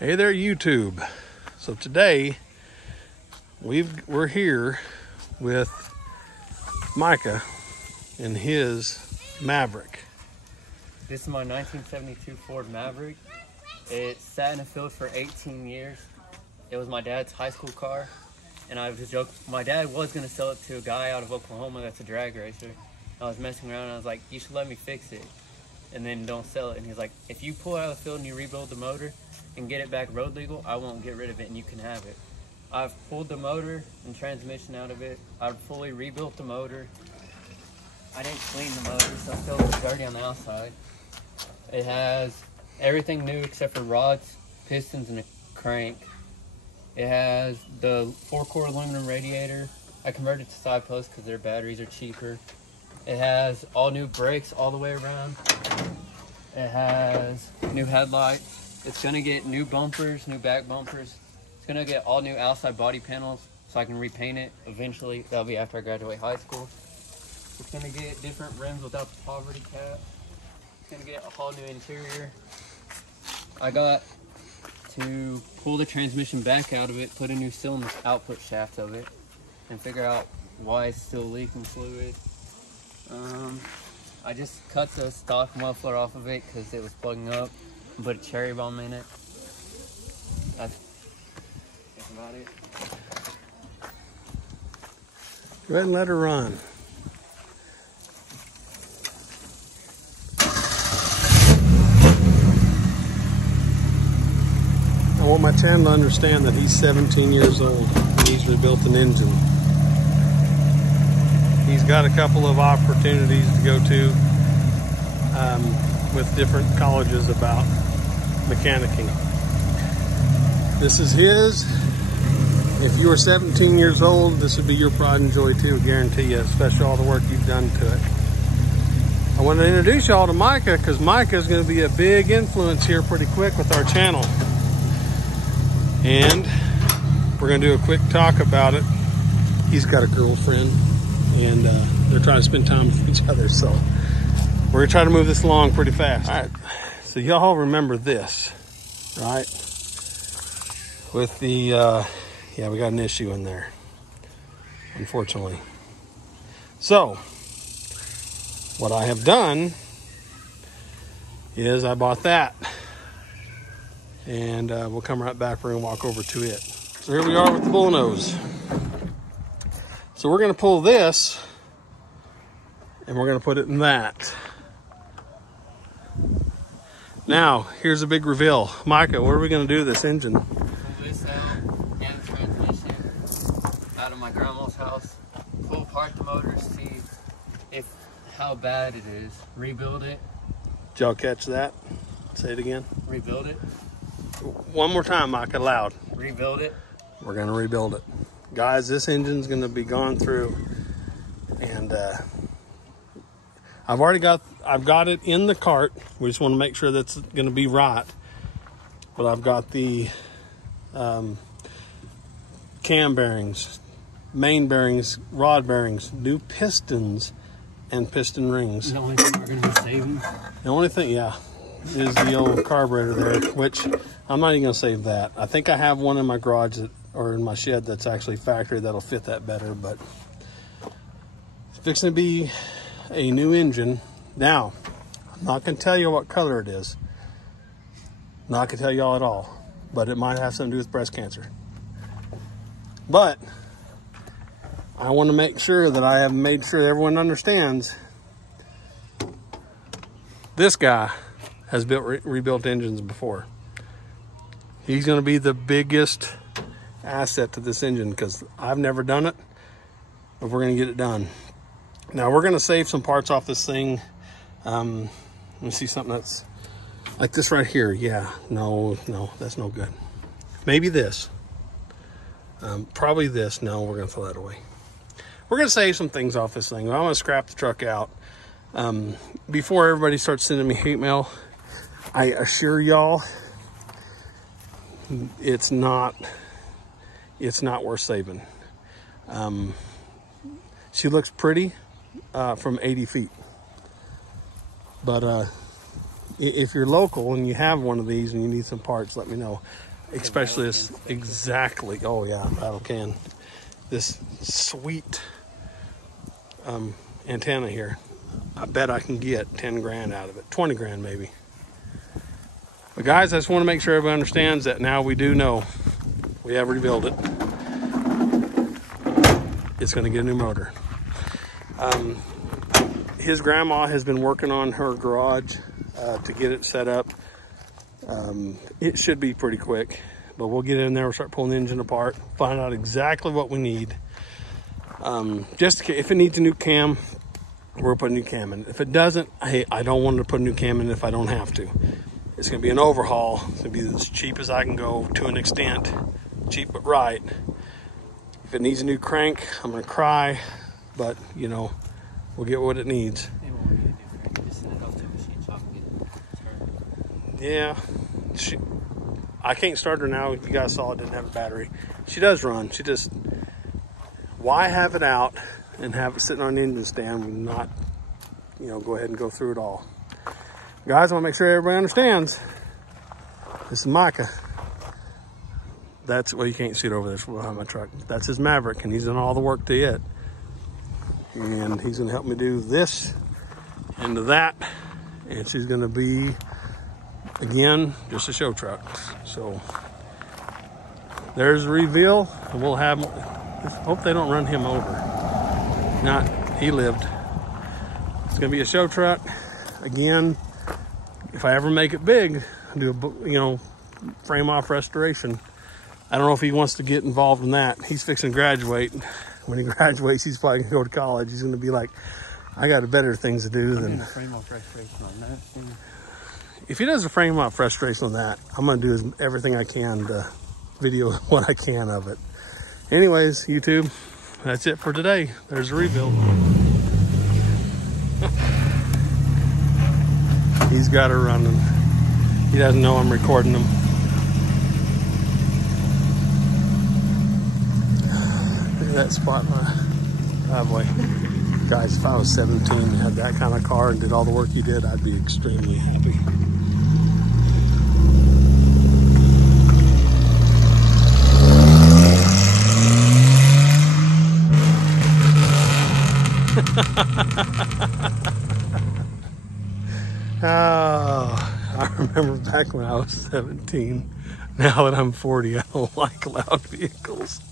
Hey there, YouTube. So today we're here with Micah and his Maverick. This is my 1972 Ford Maverick. It sat in the field for 18 years. It was my dad's high school car, and I was just joking. My dad was gonna sell it to a guy out of Oklahoma that's a drag racer. I was messing around and I was like, you should let me fix it and then don't sell it. And he's like, if you pull it out of the field and you rebuild the motor and get it back road legal, I won't get rid of it and you can have it. I've pulled the motor and transmission out of it. I've fully rebuilt the motor. I didn't clean the motor, so it's still dirty on the outside. It has everything new except for rods, pistons, and a crank. It has the 4-core aluminum radiator. I converted to side posts because their batteries are cheaper. It has all new brakes all the way around. It has new headlights. It's gonna get new bumpers, new back bumpers. It's gonna get all new outside body panels so I can repaint it eventually. That'll be after I graduate high school. It's gonna get different rims without the poverty cap. It's gonna get a whole new interior. I got to pull the transmission back out of it, put a new seal in the output shaft of it, and figure out why it's still leaking fluid. I just cut the stock muffler off of it because it was plugging up and put a cherry bomb in it. That's about it. Go ahead and let her run. I want my channel to understand that he's 17 years old and he's rebuilt an engine. He's got a couple of opportunities to go to with different colleges about mechanicking. This is his. If you are 17 years old, this would be your pride and joy too, I guarantee you, especially all the work you've done to it. I want to introduce y'all to Micah because Micah is going to be a big influence here pretty quick with our channel. And we're going to do a quick talk about it. He's got a girlfriend and they're trying to spend time with each other, so we're going to try to move this along pretty fast. All right, so y'all remember this, right? With the, yeah, we got an issue in there, unfortunately. So, what I have done is I bought that. And we'll come right back. We're gonna walk over to it. So here we are with the bull nose. So we're gonna pull this and we're gonna put it in that. Now, here's a big reveal. Micah, what are we gonna do to this engine? Pull this out and the transmission out of my grandma's house. Pull apart the motor, see how bad it is. Rebuild it. Did y'all catch that? Say it again. Rebuild it. One more time, Micah, loud. Rebuild it. We're gonna rebuild it. Guys, this engine's gonna be gone through and I've got it in the cart. We just want to make sure that's gonna be right. But I've got the cam bearings, main bearings, rod bearings, new pistons, and piston rings. The only thing we're gonna be saving. The only thing, yeah, is the old carburetor there, which I'm not even gonna save that. I think I have one in my garage or in my shed that's actually factory that'll fit that better, but it's fixing to be a new engine. Now, I'm not gonna tell you what color it is. Not gonna tell y'all at all, but it might have something to do with breast cancer. But I want to make sure that I have made sure everyone understands this guy has rebuilt engines before. He's going to be the biggest asset to this engine because I've never done it, but we're going to get it done. Now we're going to save some parts off this thing. Let me see something that's like this right here. Yeah, no, that's no good. Maybe this. Probably this. No, we're going to throw that away. We're going to save some things off this thing. I'm going to scrap the truck out. Before everybody starts sending me hate mail, I assure y'all, it's not worth saving. She looks pretty from 80 feet, but if you're local and you have one of these and you need some parts, let me know. Especially this, exactly. Oh yeah, rattle can. This sweet antenna here. I bet I can get 10 grand out of it, 20 grand maybe. But guys, I just want to make sure everybody understands that now we do know we have rebuilt it. It's going to get a new motor. His grandma has been working on her garage to get it set up. It should be pretty quick, but we'll get in there, we'll start pulling the engine apart, find out exactly what we need. Just if it needs a new cam, we'll put a new cam in. If it doesn't, hey, I don't want to put a new cam in if I don't have to. It's going to be an overhaul. It's going to be as cheap as I can go to an extent. Cheap but right. If it needs a new crank, I'm going to cry, but you know, we'll get what it needs. Yeah, I can't start her now. You guys saw it didn't have a battery. She does run. She just, why have it out and have it sitting on the engine stand and not, you know, go ahead and go through it all. Guys, I want to make sure everybody understands. This is Micah. That's, well, you can't see it over there from behind my truck. That's his Maverick, and he's done all the work to it. And he's going to help me do this and that. And she's going to be, again, just a show truck. So there's the reveal. And we'll have, hope they don't run him over. Not, he lived. It's going to be a show truck. Again, if I ever make it big, do a, you know, frame off restoration. I don't know if he wants to get involved in that. He's fixing to graduate. When he graduates, he's probably gonna go to college. He's gonna be like, I got better things to do than frame off restoration on that thing. If he does a frame off restoration on that, I'm gonna do everything I can to video what I can of it. Anyways, YouTube, that's it for today. There's a rebuild. He's got her running. He doesn't know I'm recording him. Look at that spot in my driveway. Guys, if I was 17 and had that kind of car and did all the work you did, I'd be extremely happy. Oh, I remember back when I was 17. Now that I'm 40, I don't like loud vehicles.